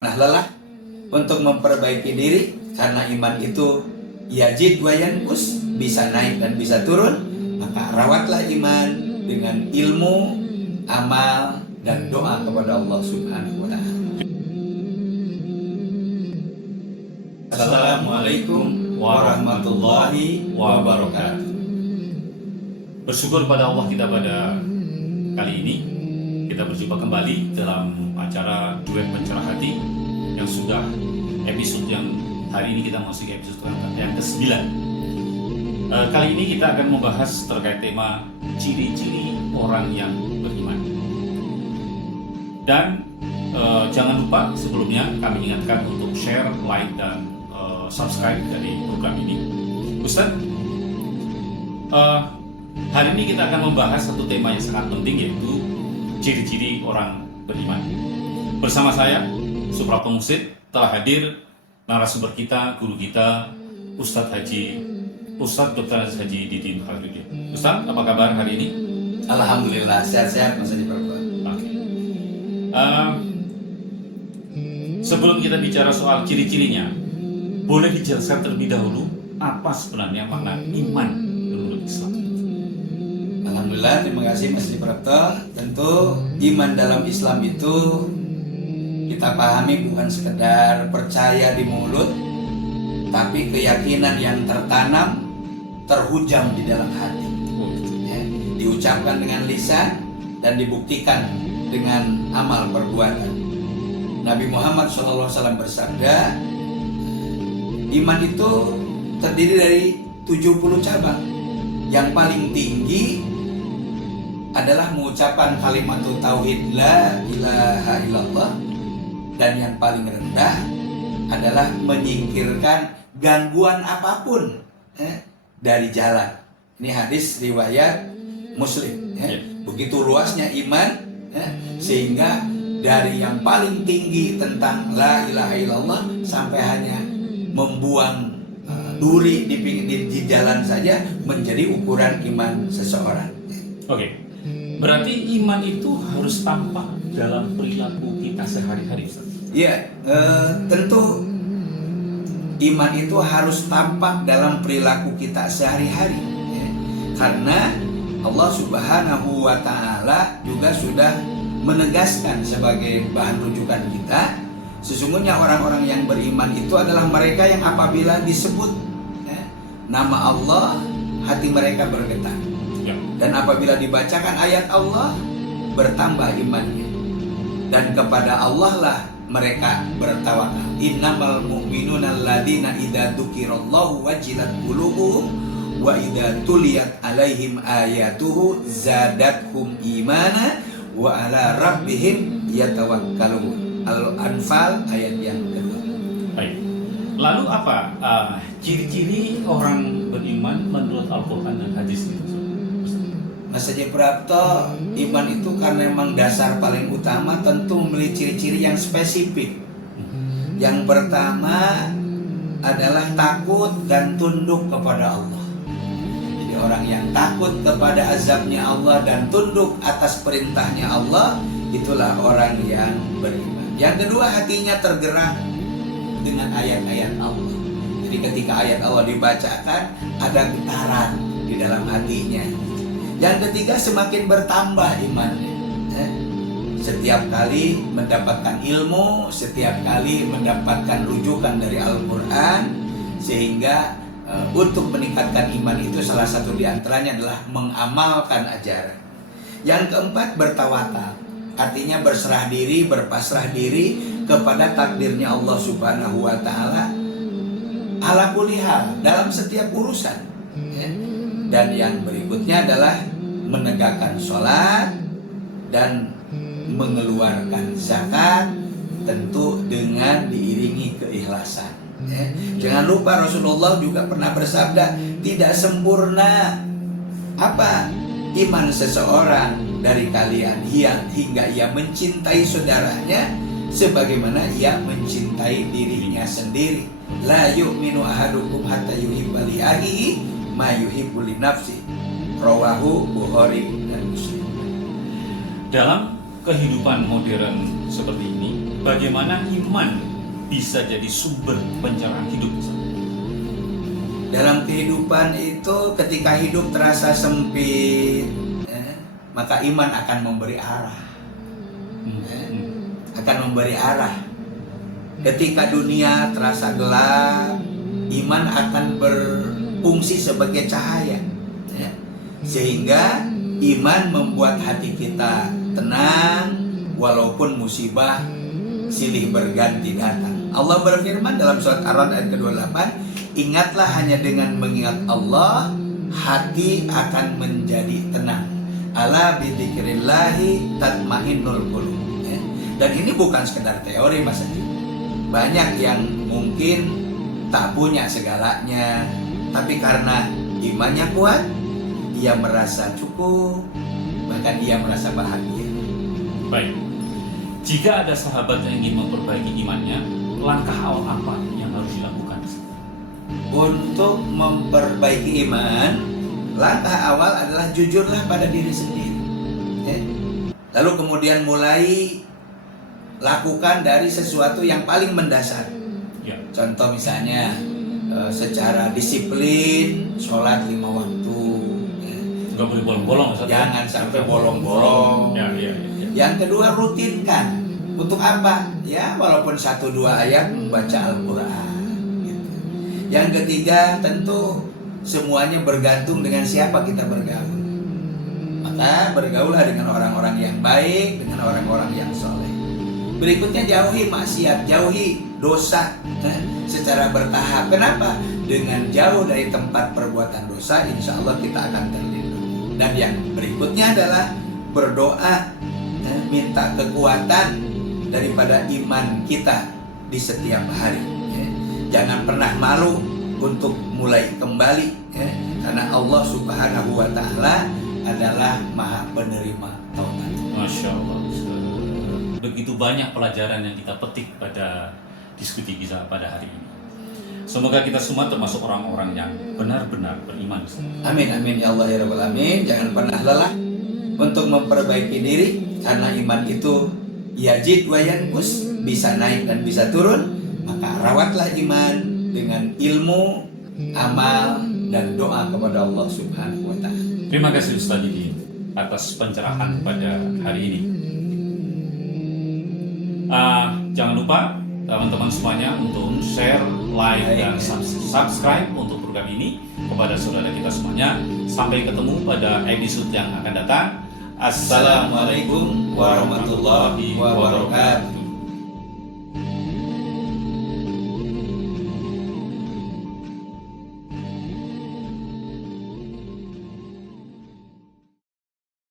lelah untuk memperbaiki diri, karena iman itu yazid wa yanqus, bisa naik dan bisa turun. Maka rawatlah iman dengan ilmu, amal, dan doa kepada Allah Subhanahu wa Ta'ala. Assalamualaikum warahmatullahi wabarakatuh. Bersyukur pada Allah kita pada kali ini kita berjumpa kembali dalam acara Duet Pencerah Hati yang sudah episode yang hari ini kita masuk episode yang ke-9. Kali ini kita akan membahas terkait tema ciri-ciri orang yang beriman. Dan jangan lupa sebelumnya kami ingatkan untuk share, like, dan subscribe dari program ini. Ustaz, hari ini kita akan membahas satu tema yang sangat penting, yaitu ciri-ciri orang beriman. Bersama saya, Suprapto Mursid, telah hadir narasumber kita, guru kita, Ustadz Dr. Haji Didin Khairuddin. Ustadz, apa kabar hari ini? Alhamdulillah, sehat-sehat Mas Haji Prabu. Sebelum kita bicara soal ciri-cirinya, boleh dijelaskan terlebih dahulu apa sebenarnya makna iman menurut Islam? Alhamdulillah, terima kasih Mas Haji Prapto. Tentu iman dalam Islam itu kita pahami bukan sekedar percaya di mulut, tapi keyakinan yang tertanam, terhujam di dalam hati, ya, diucapkan dengan lisan dan dibuktikan dengan amal perbuatan. Nabi Muhammad SAW bersabda, iman itu terdiri dari 70 cabang. Yang paling tinggi adalah mengucapkan kalimat tauhid la ilaha illallah, dan yang paling rendah adalah menyingkirkan gangguan apapun dari jalan. Ini hadis riwayat Muslim. Begitu luasnya iman, sehingga dari yang paling tinggi tentang la ilaha illallah sampai hanya membuang duri di jalan saja menjadi ukuran iman seseorang. Oke. Berarti iman itu harus tampak dalam perilaku kita sehari-hari, Ustaz? Ya, tentu iman itu harus tampak dalam perilaku kita sehari-hari, ya. Karena Allah Subhanahu wa Ta'ala juga sudah menegaskan sebagai bahan rujukan kita, sesungguhnya orang-orang yang beriman itu adalah mereka yang apabila disebut, ya, nama Allah, hati mereka bergetar. Dan apabila dibacakan ayat Allah, bertambah imannya. Dan kepada Allah lah mereka bertawakal. Innamal mu'minuna alladzina idza dzukirallahu wajilat qulubuhum wa idza tuliyat alaihim ayatuhu zadathum imana wa ala rabbihim yatawakkalun. Al-Anfal ayat yang kedua. Baik. Lalu apa ciri-ciri orang beriman menurut Al-Quran dan hadis itu? Mas Haji Prapto, iman itu karena memang dasar paling utama tentu memiliki ciri-ciri yang spesifik. Yang pertama adalah takut dan tunduk kepada Allah. Jadi orang yang takut kepada azabnya Allah dan tunduk atas perintahnya Allah, itulah orang yang beriman. Yang kedua, hatinya tergerak dengan ayat-ayat Allah. Jadi ketika ayat Allah dibacakan, ada getaran di dalam hatinya. Yang ketiga, semakin bertambah imannya. Setiap kali mendapatkan ilmu, setiap kali mendapatkan rujukan dari Al-Quran, sehingga untuk meningkatkan iman itu salah satu diantaranya adalah mengamalkan ajaran. Yang keempat, bertawakal, artinya berserah diri, berpasrah diri kepada takdirnya Allah Subhanahu wa Ta'ala ala kulli hal dalam setiap urusan. Dan yang berikutnya adalah menegakkan sholat dan mengeluarkan zakat, tentu dengan diiringi keikhlasan. Jangan lupa Rasulullah juga pernah bersabda, tidak sempurna iman seseorang dari kalian hingga ia mencintai saudaranya sebagaimana ia mencintai dirinya sendiri. La yu'minu ahadukum hatta yuhibba li akhihi ma yuhibbu li nafsihi. Rawahu Bukhari dan Muslim. Dalam kehidupan modern seperti ini, bagaimana iman bisa jadi sumber pencerahan hidup? Dalam kehidupan itu ketika hidup terasa sempit, maka iman akan memberi arah. Akan memberi arah. Ketika dunia terasa gelap, iman akan berfungsi sebagai cahaya, sehingga iman membuat hati kita tenang walaupun musibah silih berganti datang. Allah berfirman dalam surat Ar-Ra'd ayat ke-28, ingatlah hanya dengan mengingat Allah hati akan menjadi tenang. Ala bidzikrillahi tatmainnul qulub. Dan ini bukan sekedar teori Mas Adi. Banyak yang mungkin tak punya segalanya, tapi karena imannya kuat, dia merasa cukup, bahkan dia merasa bahagia. Baik, jika ada sahabat yang ingin memperbaiki imannya, langkah awal apa yang harus dilakukan? Untuk memperbaiki iman, langkah awal adalah jujurlah pada diri sendiri. Lalu kemudian mulai lakukan dari sesuatu yang paling mendasar. Contoh misalnya secara disiplin sholat 5 waktu. Nggak boleh bolong-bolong. Jangan sampai bolong-bolong. Yang kedua, rutinkan. Untuk apa? Ya walaupun 1-2 ayat membaca Al-Quran gitu. Yang ketiga, tentu semuanya bergantung dengan siapa kita bergaul. Maka bergaulah dengan orang-orang yang baik, dengan orang-orang yang soleh. Berikutnya, jauhi maksiat, jauhi dosa secara bertahap. Kenapa? Dengan jauh dari tempat perbuatan dosa, insya Allah kita akan terlindungi. Dan yang berikutnya adalah berdoa, minta kekuatan daripada iman kita di setiap hari. Jangan pernah malu untuk mulai kembali, karena Allah Subhanahu wa Ta'ala adalah Maha Penerima Taubat. Masya Allah. Begitu banyak pelajaran yang kita petik pada diskusi kita pada hari ini. Semoga kita semua termasuk orang-orang yang benar-benar beriman. Amin amin ya Allah ya Rabbal Alamin. Jangan pernah lelah untuk memperbaiki diri, karena iman itu yazid wa yanqus, bisa naik dan bisa turun. Maka rawatlah iman dengan ilmu, amal, dan doa kepada Allah Subhanahu wa Ta'ala. Terima kasih Ustaz Didi atas pencerahan pada hari ini. Jangan lupa teman-teman semuanya untuk share, like, dan subscribe untuk program ini kepada saudara kita semuanya. Sampai ketemu pada episode yang akan datang. Assalamualaikum warahmatullahi wabarakatuh.